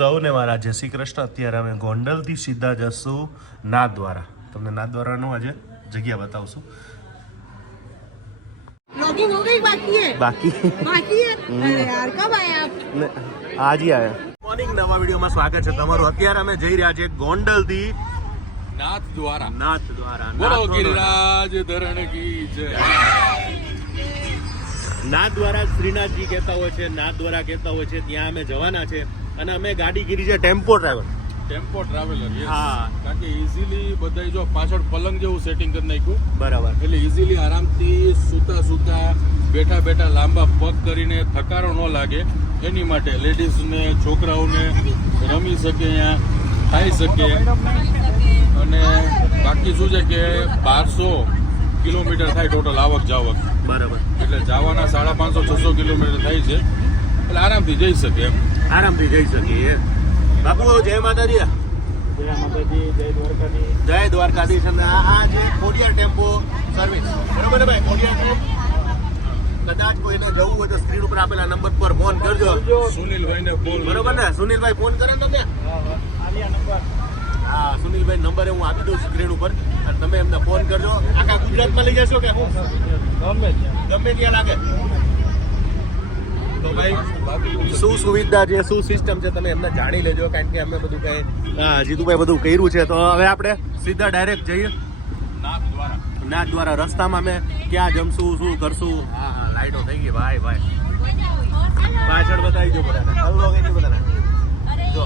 સૌને મારા જય શ્રી કૃષ્ણ. અત્યારે અમે ગોંડલથી સીધા જશું નાથદ્વારા. તમને નાથદ્વારાનો આજે જગ્યા બતાવશું. लॉगिंग हो गई बाकी है अरे यार कब आए आप आज ही आया. મોર્નિંગ નવા વિડીયોમાં સ્વાગત છે તમારું. અત્યારે અમે જઈ રહ્યા છીએ ગોંડલથી નાથદ્વારા. બોલો ગિરિરાજ ધરણ કી જય. નાથદ્વારા શ્રીનાથજી કહેતા હોય છે, નાથદ્વારા કહેતા હોય છે. ત્યાં અમે જવાના છે અને અમે ગાડી કરી છે ટેમ્પો ટ્રાવેલર. હા, કારણ કે ઇઝીલી બધા જો પાછળ પલંગ જેવું સેટિંગ કરી નાખ્યું, બરાબર. એટલે ઇઝીલી આરામથી સુતા બેઠા બેઠા લાંબા પગ કરીને થકારો ન લાગે એની માટે લેડીઝને છોકરાઓને રમી શકે, અહીંયા ખાઈ શકે. અને બાકી શું છે કે 1200 કિલોમીટર થાય ટોટલ આવક જાવક, બરાબર. એટલે જવાના 550-600 કિલોમીટર થાય છે, એટલે આરામથી જઈ શકે એમ. આરામથી જઈ શકીએ. બાપુ જય માતાજી. જય દ્વારકાધીશ. અને આ છે ખોડિયાર ટેમ્પો સર્વિસ, બરોબર ને ભાઈ? ખોડિયાર ટેમ્પો કદાચ કોઈને જવું હોય તો સ્ક્રીન ઉપર આપેલા નંબર પર ફોન કરજો. સુનિલભાઈને ફોન, બરોબર ને? સુનિલભાઈ ફોન કરે ને તમે? હા, સુનિલભાઈ નંબર હું આપી દઉં સ્ક્રીન ઉપર અને તમે એમને ફોન કરજો. આખા ગુજરાતમાં લઈ જશો કે ગમે ત્યાં લાગે તો ભાઈ શું સુવિધા છે, શું સિસ્ટમ છે, તમે એમને જાણી લેજો. કારણ કે અમે બધું કઈ જીતુભાઈ બધું કર્યું છે. તો હવે આપણે સીધા ડાયરેક્ટ જઈએ નાથદ્વારા. રસ્તામાં અમે ક્યાં જમશું, શું કરશું. હા, લાઈટો થઈ ગઈ ભાઈ. પાછળ બતાવી દો બધાને. હલ્લો કઈ નહીં બધાને. જો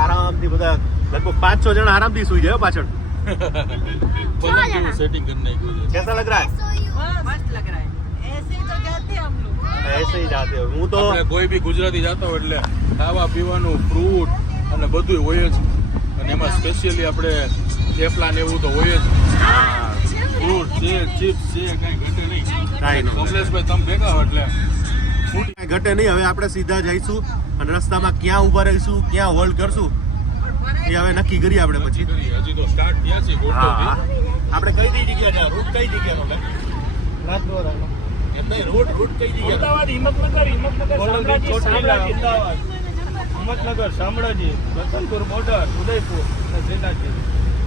આરામથી બધા લગભગ 5-6 જણા આરામથી સુઈ જાય પાછળ. પલંગ જેવું સેટિંગ કરી નાખ્યું છે. कैसा लग रहा है? मस्त लग रहा है ऐसे ही तो जाते हैं हम लोग ऐसे ही जाते हो. હું તો આપણે કોઈ બી ગુજરાતી જતા હોય એટલે ખાવા પીવાનું ફ્રૂટ અને બધું હોય જ. અને એમાં સ્પેશિયલી આપણે થેપલા ને એવું તો હોય જ. ફ્રૂટ છે, ચિપ્સ છે, કાંઈ ઘટે નહીં. કાંઈ ન કમલેશભાઈ તમે ભેગા હો એટલે કાંઈ ઘટે નહીં. હવે આપણે સીધા જઈશું અને રસ્તામાં ક્યાં ઊભા રહીશું, ક્યાં હોલ્ડ કરશું એ હવે નક્કી કરીએ આપણે પછી. હજી તો સ્ટાર્ટ થયા છે ગોઠવથી. આપણે કઈ જગ્યા છે? રૂટ કઈ જગ્યાનો? નાથદ્વારાનો એમ નહીં, રૂટ કઈ જગ્યા? હિંમતનગર, શામળાજી, રતનપુર બોર્ડર, ઉદયપુર,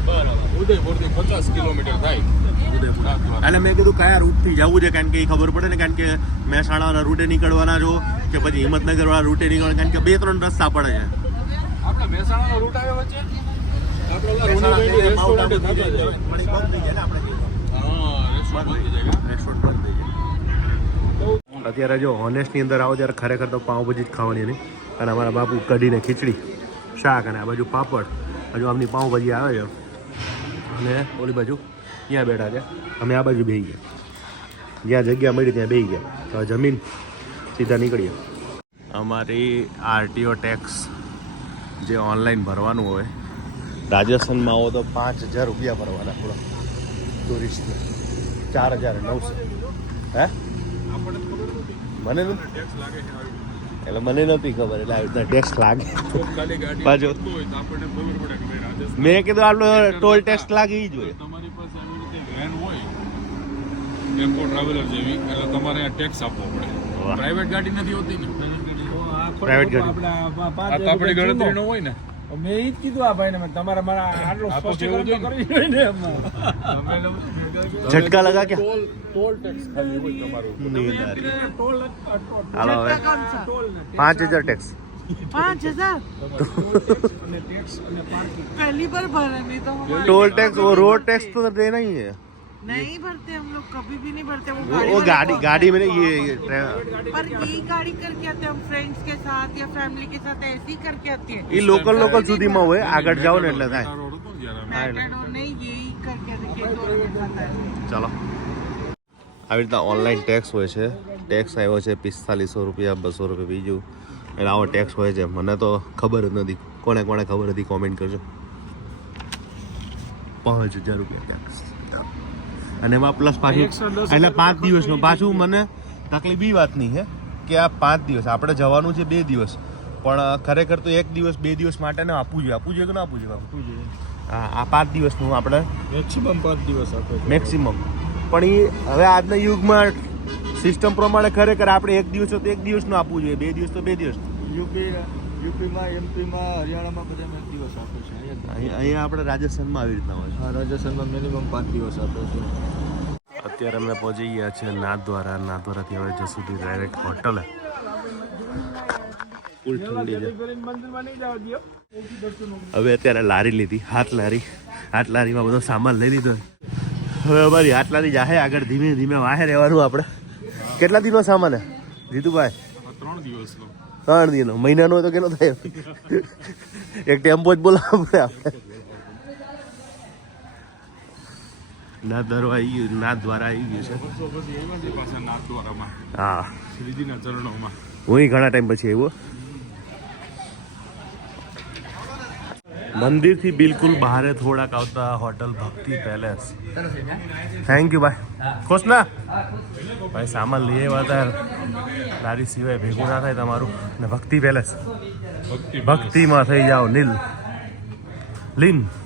બરાબર. ઉદયપુરથી 50 કિલોમીટર થાય. એટલે મેં કીધું કયા રૂટથી જવું છે, કારણ કે એ ખબર પડે ને. કારણ કે મહેસાણાના રૂટે નીકળવાના છો કે પછી હિંમતનગર વાળા રૂટે નીકળવાના, કારણ કે 2-3 રસ્તા પડે છે. આપણે મહેસાણાનો રૂટ આવે વચ્ચે. આપણે ઓલા રૂની રેસ્ટોરન્ટ થતા જાય. બંધ થઈ જાય ને આપણે. હા, રેસ્ટોરન્ટ બંધ થઈ જાય. રેસ્ટોરન્ટ બંધ થઈ જાય. અત્યારે જો હોનેસ્ટની અંદર આવો ત્યારે ખરેખર તો પાઉંભાજી જ ખાવાની નહીં. અને અમારા બાપુ કઢીને ખીચડી, શાક અને આ બાજુ પાપડ. હજુ આમની પાઉંભાજી આવે છે અને ઓલી બાજુ ત્યાં બેઠા છે. અમે આ બાજુ બેસી ગયા, જ્યાં જગ્યા મળી ત્યાં બેસી ગયા. હવે જમીન સીધા નીકળીએ. અમારી આરટીઓ ટેક્સ જે ઓનલાઈન ભરવાનું હોય, રાજસ્થાનમાં આવો તો 5,000 રૂપિયા ભરવાના પૂરા ટુરિસ્ટને. 4,900. હે મને નથી, એટલે મને નહોતી ખબર. એટલે આવી રીતના ટેક્સ લાગે પાછો. મેં કીધું આટલો ટોલ ટેક્સ લાગે એ જોઈએ. તમારી પાસે આવી રીતે વેન હોય ટેમ્પો ટ્રાવેલર જેવી, એટલે તમારે અહીંયા ટેક્સ આપવો પડે. પ્રાઇવેટ ગાડી નથી હોતી ને. પ્રાઇવેટ ગાડી આ તો આપણી ગણતરી નો હોય ને. મેં ઈ જ કીધું આ ભાઈને, મારા આટલું સ્પષ્ટીકરણ તો કરવી જોઈએ ને એમાં. ઝટકા લગા કે ટોલ ટેક્સ ખાલી હોય તમારું. હાલો હવે 5,000 ટેક્સ. 5,000 पहली बार भरा नहीं तो हमारे टोल टैक्स वो रोड टैक्स तो देना ही है. नहीं भरते हम लोग, कभी भी नहीं भरते. वो वो गाड़ी में नहीं, ये पर यही गाड़ी करके आते हैं हम फ्रेंड्स के साथ या फैमिली के साथ, ऐसे ही करके आते हैं. ये लोकल સુધીમાં હોય. આગળ જાઓ ને એટલે થાય. मैटाडोर नहीं, यही करके देखिए तो आता है. ચાલો, આવી રીતના ઓનલાઈન ટેક્સ હોય છે. ટેક્સ આવ્યો છે 4500 રૂપિયા, 200 રૂપિયા બીજું. એટલે આવો ટેક્સ હોય છે. મને તો ખબર જ નથી. કોને ખબર હતી કોમેન્ટ કરજો. 5,000 રૂપિયા ટેક્સ. અને એમાં પ્લસ પાછું એટલે 5 દિવસનું પાછું. મને તકલીફ એ વાતની છે કે આ 5 દિવસ આપણે જવાનું છે 2 દિવસ, પણ ખરેખર તો 1 દિવસ 2 દિવસ માટે ને આપવું જોઈએ કે ના આપવું જોઈએ? હા, આ 5 દિવસનું આપણે મેક્સિમમ 5 દિવસ આપે મેક્સિમમ. પણ એ હવે આજના યુગમાં સિસ્ટમ પ્રમાણે ખરેખર આપણે 1 દિવસ તો 1 દિવસનું આપવું જોઈએ, 2 દિવસ તો 2 દિવસ. યુપીમાં એમપીમાં હરિયાણામાં બધામાં એક દિવસ આપે છે અહીંયા આપણે રાજસ્થાનમાં આવી રીતના હોય હા રાજસ્થાનમાં મિનિમમ 5 દિવસ આપે છે અત્યારે અમે પહોંચી ગયા છીએ નાથદ્વારાથી હવે જશું ડાયરેક્ટ હોટલે ફૂલ ઠંડી છે મંદિરમાં નહીં જવા દો. હવે અત્યારે લારી લીધી હાથ લારીમાં બધો સામાન લઈ લીધો હવે અમારી હાથ લારી જાહે આગળ ધીમે ધીમે વાહે રહેવાનું આપણે કેટલા દિનનો સામાન હે જીતુભાઈ 3 દિવસનો 3 દિનનો મહિનાનો હોય તો કેટલો થાય એક ટેમ્પો જ બોલાવવો પડે આપણે નાથદ્વારા આવી ગયું છે વર્ષો પછી એમાં છે પાછા નાથદ્વારામાં હા શ્રીજીના ચરણોમાં હું ઘણા ટાઈમ પછી આવ્યો મંદિરથી બિલકુલ બહારે થોડાક આવતા હોટલ ભક્તિ પેલેસ થેન્ક યુ ભાઈ ખુશ ના ભાઈ સામાન લઈ આવ્યા હતા લારી સિવાય ભેગું ના થાય તમારું ને ભક્તિ પેલેસ ભક્તિમાં થઈ જાઓ લીન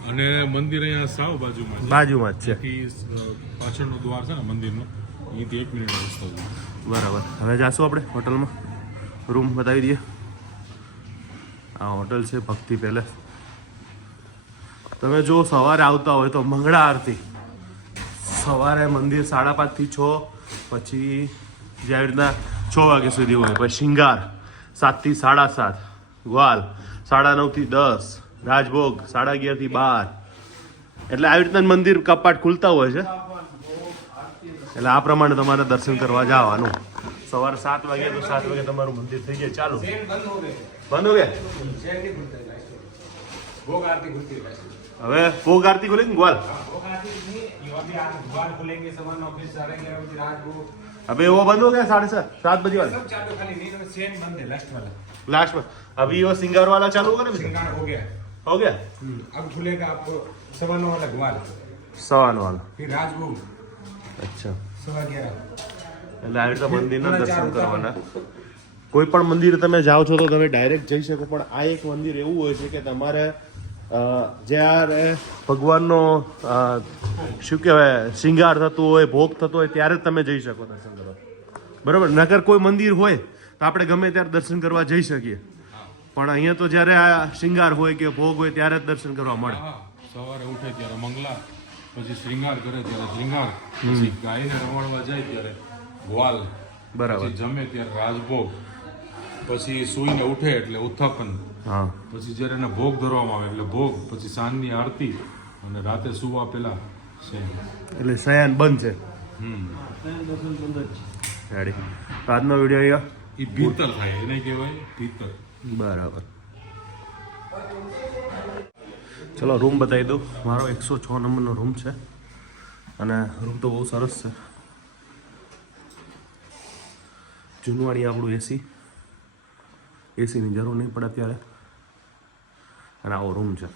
અને મંદિર અહીંયા સાવ બાજુમાં બાજુમાં જ છે પાછળનું દ્વાર છે ને મંદિરનું અહીંથી 1 મિનિટનો રસ્તો છે બરાબર હવે જાશું આપણે હોટલમાં રૂમ બતાવી દઈએ આ હોટલ છે ભક્તિ પેલેસ તમે જો સવારે આવતા હોય તો મંગળા આરતી સવારે મંદિર 5:30 થી 6 પછી જે આવી રીતના 6 વાગ્યા સુધી હોય પછી શિંગાર 7 થી 7:30 ગ્વાલ 9:30 થી 10 રાજભોગ 11:30 થી 12 એટલે આવી રીતના મંદિર કપાટ ખુલતા હોય છે એટલે આ પ્રમાણે તમારે દર્શન કરવા જવાનું સવારે 7 વાગ્યા તો 7 વાગે તમારું મંદિર થઈ જાય ચાલુ બંધ હો ગયા હવે ભોગ આરતી ખુલે ને ગ્વાલ अबे वो बंद हो गया 7:30 बजे वाला लास्ट में अभी वो सिंगार वाला चालू होगा ना सिंगार हो गया हो गया अब खुलेगा आपको 9:15 वाला ग्वाल 9:15 वाला फिर राजभोग अच्छा 11:15 એટલે આવી રીતે મંદિરના દર્શન કરવાના કોઈ પણ મંદિર તમે જાઓ છો તો તમે ડાયરેક્ટ જઈ શકો પણ આ એક મંદિર એવું હોય છે કે તમારે જ્યારે ભગવાનનો શું કહેવાય શિંગાર થતું હોય ભોગ થતો હોય ત્યારે જ તમે જઈ શકો દર્શન કરવા બરાબર નકર કોઈ મંદિર હોય તો આપણે ગમે ત્યારે દર્શન કરવા જઈ શકીએ પણ અહીંયા તો જ્યારે આ શિંગાર હોય કે ભોગ હોય ત્યારે જ દર્શન કરવા મળે સવારે ઉઠે ત્યારે મંગલા પછી શ્રીંગાર કરે ત્યારે શ્રીંગાર પછી ગાયને રમાડવા જાય ત્યારે ગ્વાલ બરાબર પછી જમે ત્યારે રાજભોગ પછી સૂઈને ઉઠે એટલે ઉત્થાપન હા પછી જ્યારે એને ભોગ ધરવામાં આવે એટલે ભોગ પછી સાંજની આરતી અને રાતે સુવા પેલા એટલે શયન બંધ છે રેડી તો આજનો વિડીયો એ ભીતર થાય એને કહેવાય ભીતર બરાબર ચલો રૂમ બતાવી દઉં મારો 106 નંબરનો રૂમ છે અને રૂમ તો બહુ સરસ છે જૂનવાણી આપણું એસીની જરૂર નહીં પડે અત્યારે અને આવો રૂમ છે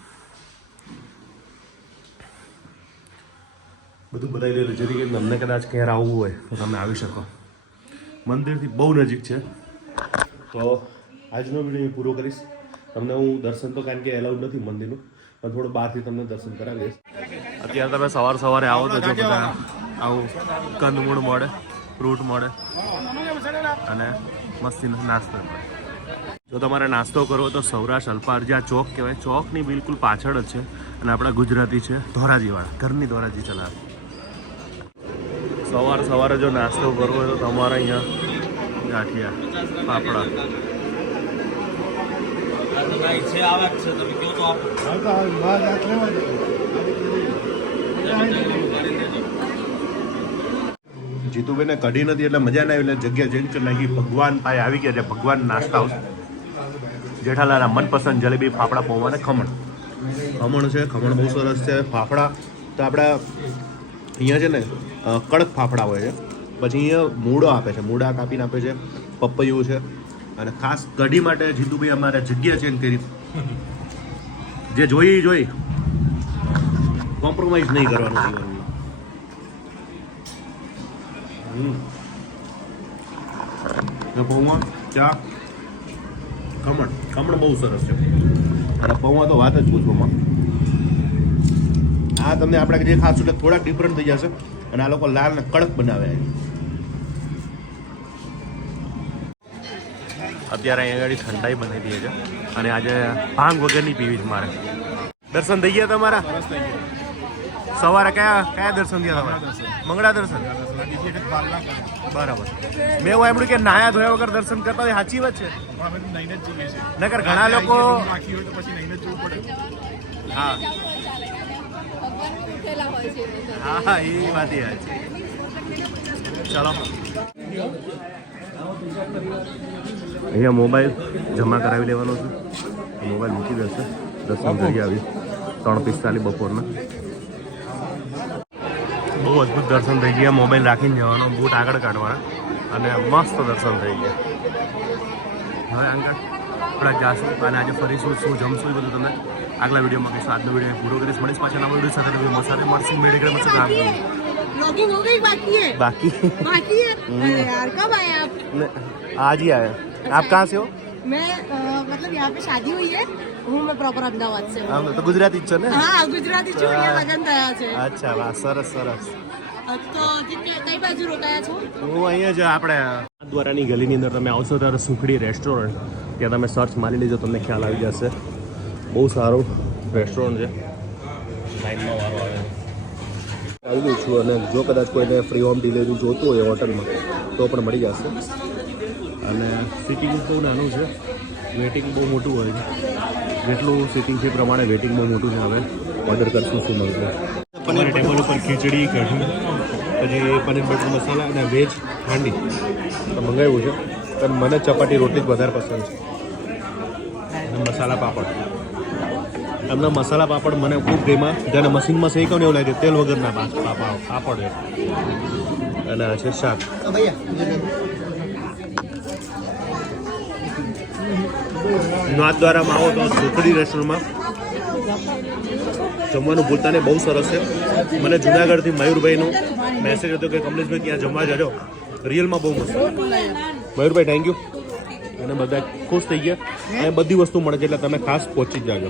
બધું બતાવી દેલું જેથી કરીને તમને કદાચ ક્યારે આવવું હોય તો તમે આવી શકો મંદિરથી બહુ નજીક છે તો આજનો વિડીયો પૂરો કરીશ તમને હું દર્શન તો કારણ કે એલાઉડ નથી મંદિરનું પણ થોડું બહારથી તમને દર્શન કરાવી દઈશ અત્યારે તમે સવારે આવો તો જો બધા આવું કંદમૂળ મળે ફ્રૂટ મળે અને મસ્તીનો નાસ્તો મળે જો તમારે નાસ્તો કરવો તો સૌરાષ્ટ્ર અલ્પારજા ચોક કહેવાય ચોકની બિલકુલ પાછળ જ છે અને આપણા ગુજરાતી છે ધોરાજીવાળા ઘરની ધોરાજી ચલાવે સવારે જો નાસ્તો કરવો હોય તો તમારે અહીંયા ગાંઠિયા પાપડા જીતુભાઈને કઢી નથી એટલે મજા ના આવી એટલે જગ્યા ચેન્જ કરી નાખી ભગવાન પાસે આવી ગયા છે ભગવાન નાસ્તા હાઉસ જેઠાલાલના મનપસંદ જલેબી ફાફડા પૌવા અને ખમણ છે ખમણ બહુ સરસ છે ફાફડા તો આપણા અહીંયા છે ને કડક ફાફડા હોય છે પછી અહીંયા મૂળો આપે છે મૂળા કાપીને આપે છે પપૈયું છે અને ખાસ કઢી માટે જીતુભાઈ અમારે જગ્યા ચેન્જ કરી જે જોઈ કોમ્પ્રોમાઇઝ નહીં કરવાનું જીવનમાં પૌવા ચા ખમણ બહુ સરસ છે અને પૌવા તો વાત જ પૂછવામાં આ તમને આપણે જે ખાશું એટલે થોડાક ડિફરન્ટ થઈ જશે અને આ લોકો લાલ ને કડક બનાવે અત્યારે અહીંયા આગળ ઠંડાઈ બની રહી છે અને આજે ભાંગ વગરની પીવી છે મારે. દર્શન થઈ ગયા તમારા? સવારે કયા દર્શન થયા તમારા? મંગળા દર્શન. બરાબર. મેં એવું એમડું કે નાયા ધોયા વગર દર્શન કરતા હોય, સાચી વાત છે? નકર ઘણા લોકો હા હા એ વાત છે. ચાલો અહીંયા મોબાઈલ જમા કરાવી લેવાનો છે. મોબાઈલ મૂકી દેશે. દર્શન કરી આવી 3:45 બપોરના. બહુ અદ્ભુત દર્શન થઈ ગયા. મોબાઈલ રાખીને જવાનો, બૂટ આગળ કાઢવાના અને મસ્ત દર્શન થઈ ગયા. હવે આગળ થોડાક જાશું અને આજે ફરીશું, શું જમશું એ બધું તમને આગલા વિડીયોમાં કહીશું. આજનો વિડીયો પૂરો કરીશ. મળીશ પાછા નવા વિડીયો સાથે. મસાલે મળશે મેડિકલ મસાલે लॉगिंग हो गई, बाकी है बाकी बाकी है। अरे यार कब आए आप? आज ही आए. आप कहाँ से हो? मैं मतलब यहाँ पे शादी हुई है, हूँ मैं प्रॉपर अहमदाबाद से हूँ। આમ તો ગુજરાતી જ છો ને? हाँ गुजराती છું, અહીંયા લગન થયા છે। અચ્છા વાહ, સરસ સરસ. તો કઈ બાજુ રોકાયા છો? હું અહીંયા જ આપણે દ્વારાની ગલીની અંદર તમે આવશો ત્યારે સુખડી રેસ્ટોરન્ટ, ત્યાં તમે સર્ચ મારી લેજો, તમને ખ્યાલ આવી જશે. બહુ સારું રેસ્ટોરન્ટ છે. લાઈનમાં વારો આવે આવી ગયું છું અને જો કદાચ કોઈને ફ્રી હોમ ડિલિવરી જોતું હોય હોટલમાં તો પણ મળી જશે. અને સિટિંગ બહુ નાનું છે, વેટિંગ બહુ મોટું હોય છે. જેટલું સિટિંગ છે એ પ્રમાણે વેટિંગ બહુ મોટું છે. હવે ઓર્ડર કરશું શું મળશે. પનીર ટેબલ ઉપર ખીચડી, કઢી, પછી પનીર બટર મસાલા અને વેજ હાંડી તો મંગાવ્યું છે. પણ મને ચપાટી રોટલી જ વધારે પસંદ છે અને મસાલા પાપડ. એમના મસાલા પાપડ મને ખૂબ ગમ્યા. જ્યારે મશીનમાં શેકવું એવું લાગે તેલ વગરના પાપડ છે. અને આ છે શાક. નાથ દ્વારામાં આવો તો સુખડી રેસ્ટોરન્ટમાં જમવાનું ભૂલતા ને, બહુ સરસ છે. મને જુનાગઢથી મયુરભાઈનો મેસેજ હતો કે કમલેશભાઈ ત્યાં જમવા જજો, રિયલમાં બહુ મસ્ત. મયુરભાઈ થેન્ક યુ. અને બધા ખુશ થઈ ગયા અને બધી વસ્તુ મળે છે એટલે તમે ખાસ પહોંચી જ જાજો.